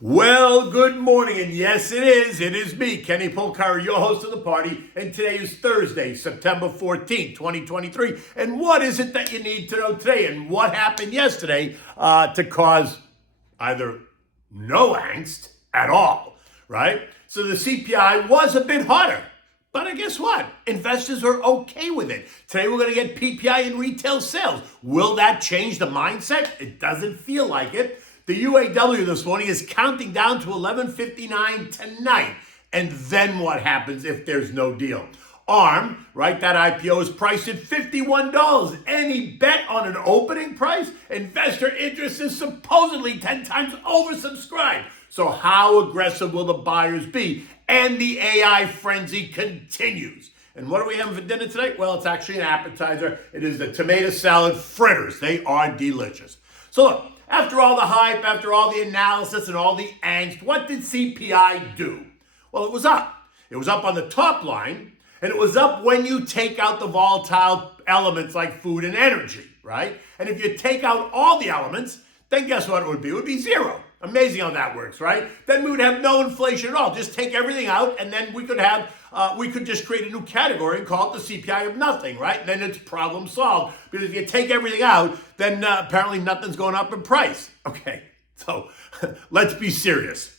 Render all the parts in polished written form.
Well, good morning, and yes, it is. It is me, Kenny Polcari, your host of the party, and today is Thursday, September 14th, 2023. And what is it that you need to know today, and what happened yesterday to cause either no angst at all, right? So the CPI was a bit hotter. But guess what? Investors are okay with it. Today we're going to get PPI in retail sales. Will that change the mindset? It doesn't feel like it. The USW this morning is counting down to 11:59 tonight. And then what happens if there's no deal? ARM, right, that IPO is priced at $51. Any bet on an opening price? Investor interest is supposedly 10 times oversubscribed. So how aggressive will the buyers be? And the AI frenzy continues. And what are we having for dinner tonight? Well, it's actually an appetizer. It is the tomato salad fritters. They are delicious. So look, after all the hype, after all the analysis and all the angst, what did CPI do? Well, it was up. It was up on the top line, and it was up when you take out the volatile elements like food and energy, right? And if you take out all the elements, then guess what it would be? It would be zero. Amazing how that works, right? Then we would have no inflation at all. Just take everything out, and then we could just create a new category and call it the CPI of nothing, right? And then it's problem solved. Because if you take everything out, then apparently nothing's going up in price. Okay, so let's be serious.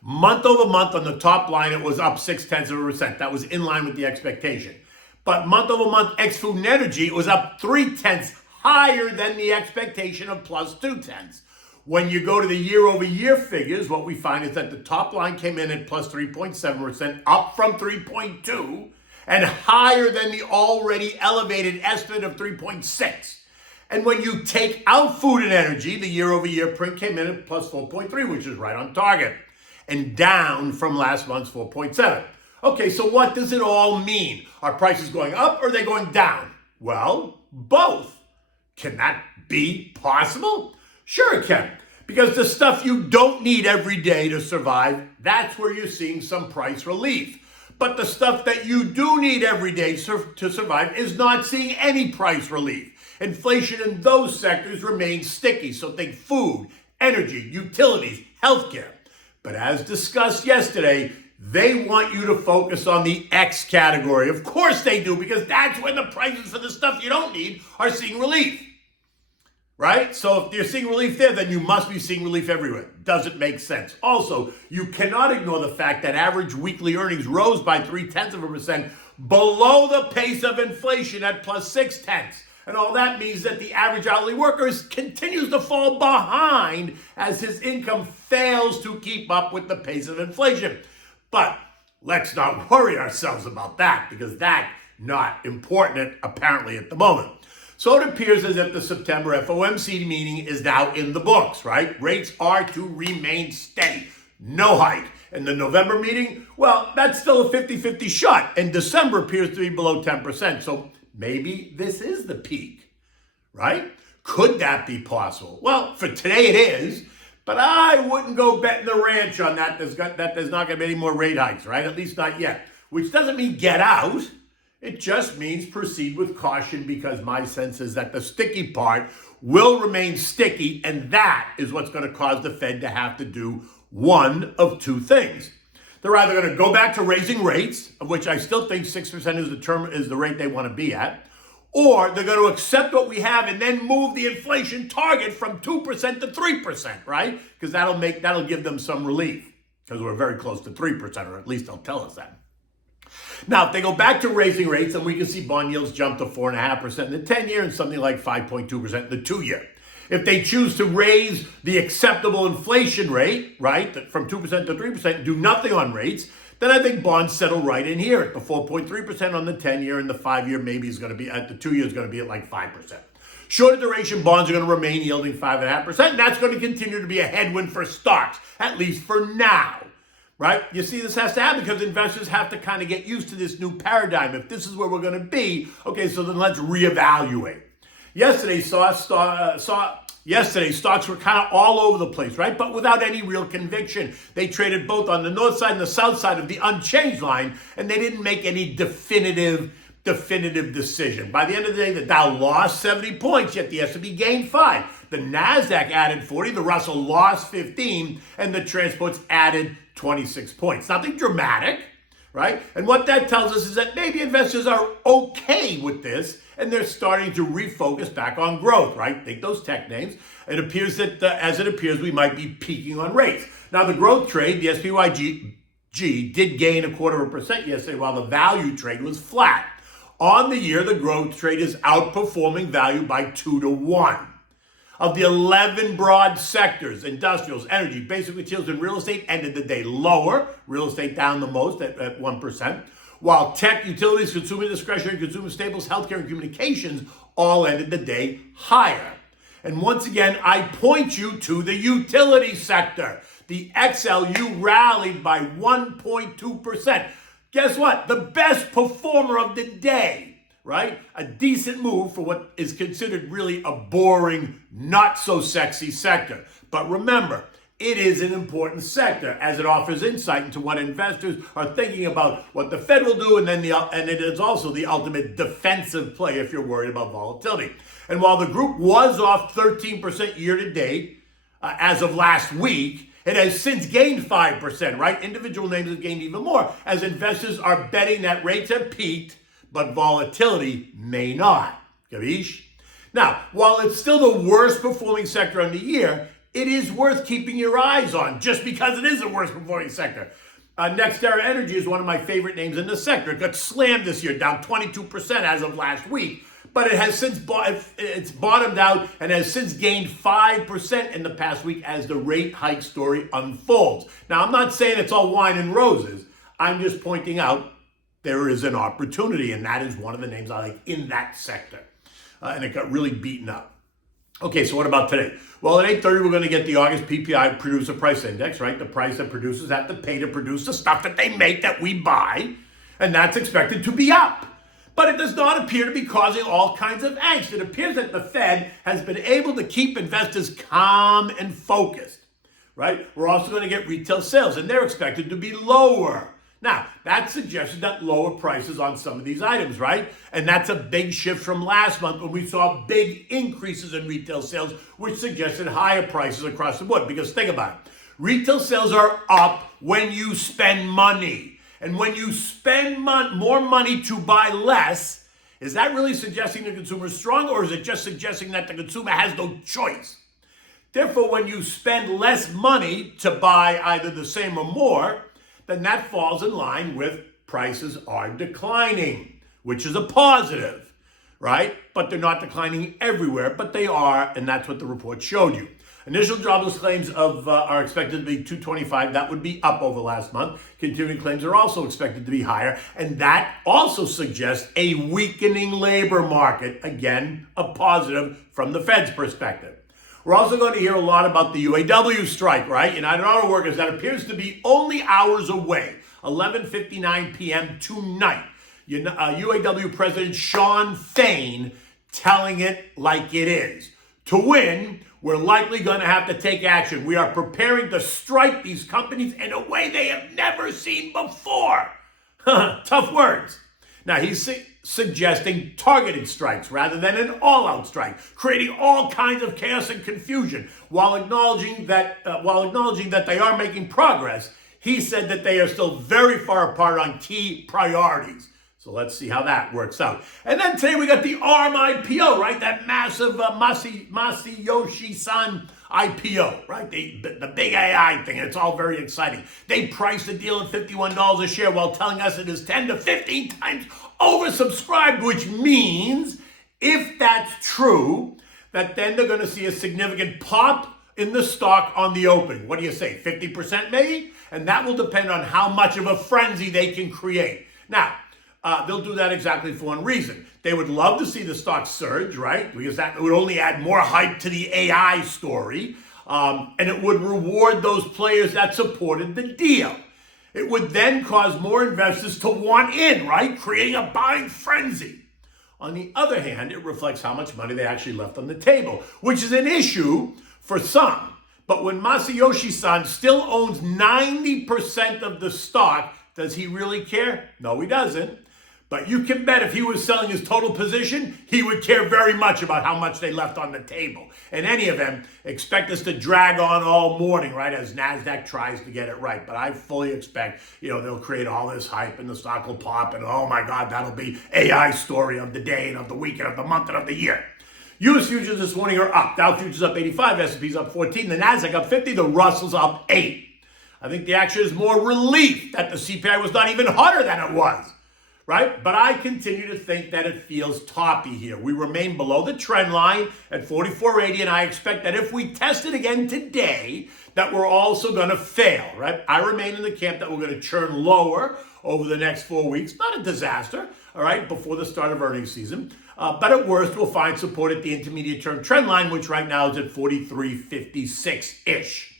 Month over month on the top line, it was up 0.6%. That was in line with the expectation. But month over month, ex food and energy, it was up 0.3, higher than the expectation of plus 0.2. When you go to the year-over-year figures, what we find is that the top line came in at plus 3.7%, up from 3.2, and higher than the already elevated estimate of 3.6. And when you take out food and energy, the year-over-year print came in at plus 4.3, which is right on target, and down from last month's 4.7. Okay, so what does it all mean? Are prices going up or are they going down? Well, both. Can that be possible? Sure it can, because the stuff you don't need every day to survive, that's where you're seeing some price relief. But the stuff that you do need every day to survive is not seeing any price relief. Inflation in those sectors remains sticky, so think food, energy, utilities, healthcare. But as discussed yesterday, they want you to focus on the X category. Of course they do, because that's when the prices for the stuff you don't need are seeing relief. Right? So if you're seeing relief there, then you must be seeing relief everywhere. Doesn't make sense. Also, you cannot ignore the fact that average weekly earnings rose by 0.3% below the pace of inflation at plus 0.6. And all that means that the average hourly worker continues to fall behind as his income fails to keep up with the pace of inflation. But let's not worry ourselves about that, because that's not important apparently at the moment. So it appears as if the September FOMC meeting is now in the books, right? Rates are to remain steady. No hike. And the November meeting, well, that's still a 50-50 shot. And December appears to be below 10%. So maybe this is the peak, right? Could that be possible? Well, for today it is. But I wouldn't go betting the ranch on that. There's not going to be any more rate hikes, right? At least not yet. Which doesn't mean get out. It just means proceed with caution, because my sense is that the sticky part will remain sticky, and that is what's going to cause the Fed to have to do one of two things. They're either going to go back to raising rates, of which I still think 6% is the rate they want to be at, or they're going to accept what we have and then move the inflation target from 2% to 3%, right? Because that'll give them some relief, because we're very close to 3%, or at least they'll tell us that. Now, if they go back to raising rates, then we can see bond yields jump to 4.5% in the 10-year and something like 5.2% in the 2-year. If they choose to raise the acceptable inflation rate, right, from 2% to 3% and do nothing on rates, then I think bonds settle right in here at the 4.3% on the 10-year, and the 5-year maybe is going to be at the 2-year is going to be at like 5%. Shorter duration bonds are going to remain yielding 5.5%, and that's going to continue to be a headwind for stocks, at least for now. Right? You see, this has to happen because investors have to kind of get used to this new paradigm. If this is where we're going to be, okay, so then let's reevaluate. Yesterday, stocks were kind of all over the place, right? But without any real conviction. They traded both on the north side and the south side of the unchanged line, and they didn't make any definitive decision. By the end of the day, the Dow lost 70 points, yet the S&P gained 5. The NASDAQ added 40, the Russell lost 15, and the transports added 26 points. Nothing dramatic, right? And what that tells us is that maybe investors are okay with this, and they're starting to refocus back on growth, right? Think those tech names. It appears that, as it appears, we might be peaking on rates. Now, the growth trade, the SPYG, did gain 0.25% yesterday, while the value trade was flat. On the year, the growth trade is outperforming value by 2 to 1. Of the 11 broad sectors, industrials, energy, basic materials, and real estate ended the day lower. Real estate down the most at 1%, while tech, utilities, consumer discretionary, consumer staples, healthcare, and communications all ended the day higher. And once again, I point you to the utility sector. The XLU rallied by 1.2%. Guess what? The best performer of the day, right? A decent move for what is considered really a boring, not so sexy sector. But remember, it is an important sector as it offers insight into what investors are thinking about what the Fed will do, and it is also the ultimate defensive play if you're worried about volatility. And while the group was off 13% year to date as of last week, it has since gained 5%, right? Individual names have gained even more as investors are betting that rates have peaked, but volatility may not. Gavish? Now, while it's still the worst performing sector on the year, it is worth keeping your eyes on just because it is the worst performing sector. NextEra Energy is one of my favorite names in the sector. It got slammed this year, down 22% as of last week. But it has since it's bottomed out and has since gained 5% in the past week as the rate hike story unfolds. Now, I'm not saying it's all wine and roses. I'm just pointing out there is an opportunity, and that is one of the names I like in that sector. And it got really beaten up. Okay, so what about today? Well, at 8:30, we're going to get the August PPI Producer Price Index, right? The price that producers have to pay to produce the stuff that they make that we buy, and that's expected to be up. But it does not appear to be causing all kinds of angst. It appears that the Fed has been able to keep investors calm and focused, right? We're also going to get retail sales, and they're expected to be lower. Now, that suggests that lower prices on some of these items, right? And that's a big shift from last month when we saw big increases in retail sales, which suggested higher prices across the board. Because think about it. Retail sales are up when you spend money. And when you spend more money to buy less, is that really suggesting the consumer is strong, or is it just suggesting that the consumer has no choice? Therefore, when you spend less money to buy either the same or more, then that falls in line with prices are declining, which is a positive, right? But they're not declining everywhere, but they are, and that's what the report showed you. Initial jobless claims are expected to be 225. That would be up over last month. Continuing claims are also expected to be higher. And that also suggests a weakening labor market. Again, a positive from the Fed's perspective. We're also going to hear a lot about the UAW strike, right? United Auto Workers, that appears to be only hours away. 11:59 p.m. tonight. UAW President Shawn Fain telling it like it is. To win, we're likely going to have to take action. We are preparing to strike these companies in a way they have never seen before. Tough words. Now, he's suggesting targeted strikes rather than an all-out strike, creating all kinds of chaos and confusion. While acknowledging that they are making progress, he said that they are still very far apart on key priorities. So let's see how that works out. And then today we got the ARM IPO, right? That massive Masayoshi-san IPO, right? The big AI thing. It's all very exciting. They priced the deal at $51 a share while telling us it is 10 to 15 times oversubscribed, which means if that's true, that then they're going to see a significant pop in the stock on the open. What do you say? 50% maybe? And that will depend on how much of a frenzy they can create. Now, they'll do that exactly for one reason. They would love to see the stock surge, right? Because that would only add more hype to the AI story. And it would reward those players that supported the deal. It would then cause more investors to want in, right? Creating a buying frenzy. On the other hand, it reflects how much money they actually left on the table, which is an issue for some. But when Masayoshi-san still owns 90% of the stock, does he really care? No, he doesn't. But you can bet if he was selling his total position, he would care very much about how much they left on the table. In any event, expect us to drag on all morning, right, as NASDAQ tries to get it right. But I fully expect, they'll create all this hype and the stock will pop and, oh my God, that'll be AI story of the day and of the week and of the month and of the year. U.S. futures this morning are up. Dow futures up 85, S&P's up 14, the NASDAQ up 50, the Russell's up 8. I think the action is more relief that the CPI was not even hotter than it was. Right? But I continue to think that it feels toppy here. We remain below the trend line at 44.80, and I expect that if we test it again today, that we're also going to fail, right? I remain in the camp that we're going to churn lower over the next 4 weeks. Not a disaster, all right, before the start of earnings season. But at worst, we'll find support at the intermediate term trend line, which right now is at 43.56-ish.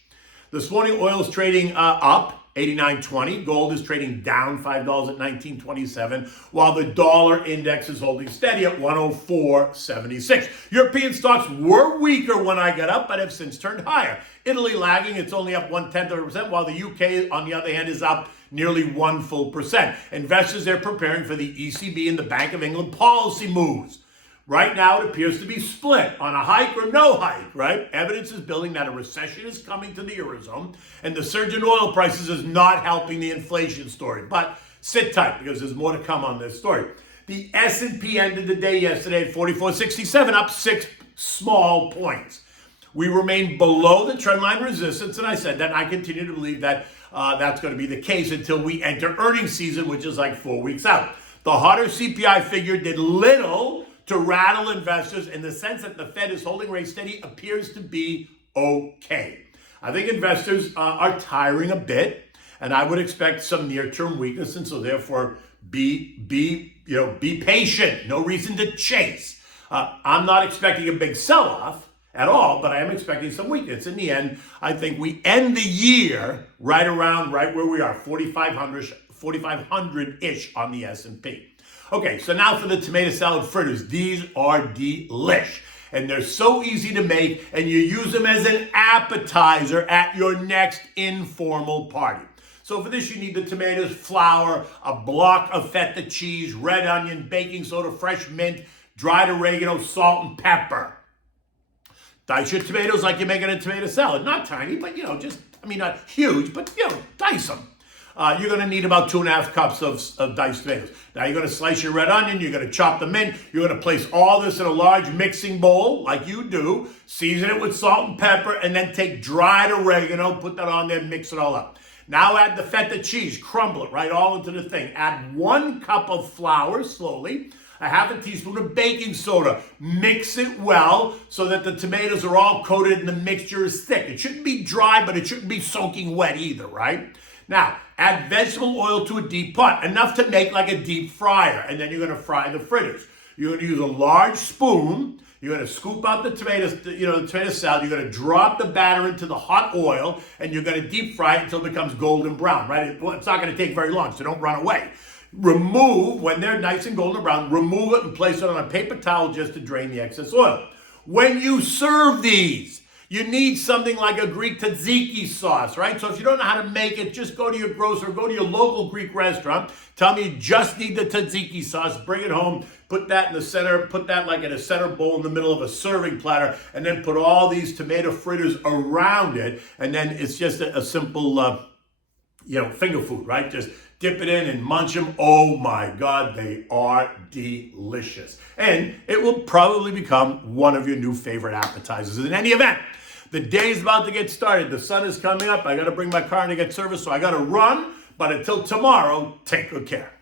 This morning, oil is trading up 89.20. Gold is trading down $5 at 19.27, while the dollar index is holding steady at 104.76. European stocks were weaker when I got up, but have since turned higher. Italy lagging, it's only up 0.1%, while the UK, on the other hand, is up nearly 1%. Investors are preparing for the ECB and the Bank of England policy moves. Right now, it appears to be split on a hike or no hike, right? Evidence is building that a recession is coming to the Eurozone, and the surge in oil prices is not helping the inflation story. But sit tight, because there's more to come on this story. The S&P ended the day yesterday at 44.67, up 6 small points. We remain below the trendline resistance, and I said that, and I continue to believe that that's going to be the case until we enter earnings season, which is like 4 weeks out. The hotter CPI figure did little to rattle investors, in the sense that the Fed is holding rates steady appears to be okay. I think investors are tiring a bit, and I would expect some near-term weakness, and so therefore be patient. No reason to chase. I'm not expecting a big sell-off at all, but I am expecting some weakness. In the end, I think we end the year right where we are, 4,500-ish on the S&P. Okay, so now for the tomato salad fritters. These are delish, and they're so easy to make, and you use them as an appetizer at your next informal party. So for this, you need the tomatoes, flour, a block of feta cheese, red onion, baking soda, fresh mint, dried oregano, salt, and pepper. Dice your tomatoes like you're making a tomato salad. Not tiny, but, not huge, but, dice them. You're going to need about 2.5 cups of diced tomatoes. Now you're going to slice your red onion, you're going to chop them in, you're going to place all this in a large mixing bowl, like you do, season it with salt and pepper, and then take dried oregano, put that on there, mix it all up. Now add the feta cheese, crumble it right all into the thing. Add 1 cup of flour slowly, a half a teaspoon of baking soda. Mix it well so that the tomatoes are all coated and the mixture is thick. It shouldn't be dry, but it shouldn't be soaking wet either, right? Now, add vegetable oil to a deep pot, enough to make like a deep fryer, and then you're going to fry the fritters. You're going to use a large spoon. You're going to scoop out the tomatoes, the tomato salad. You're going to drop the batter into the hot oil, and you're going to deep fry it until it becomes golden brown, right? It's not going to take very long, so don't run away. Remove, when they're nice and golden brown, remove it and place it on a paper towel just to drain the excess oil. When you serve these, you need something like a Greek tzatziki sauce, right? So if you don't know how to make it, just go to your grocer, go to your local Greek restaurant. Tell me you just need the tzatziki sauce. Bring it home. Put that in the center. Put that like in a center bowl in the middle of a serving platter, and then put all these tomato fritters around it. And then it's just a simple, finger food, right? Just dip it in and munch them. Oh my God, they are delicious. And it will probably become one of your new favorite appetizers. In any event, the day is about to get started. The sun is coming up. I got to bring my car in to get service, so I got to run. But until tomorrow, take good care.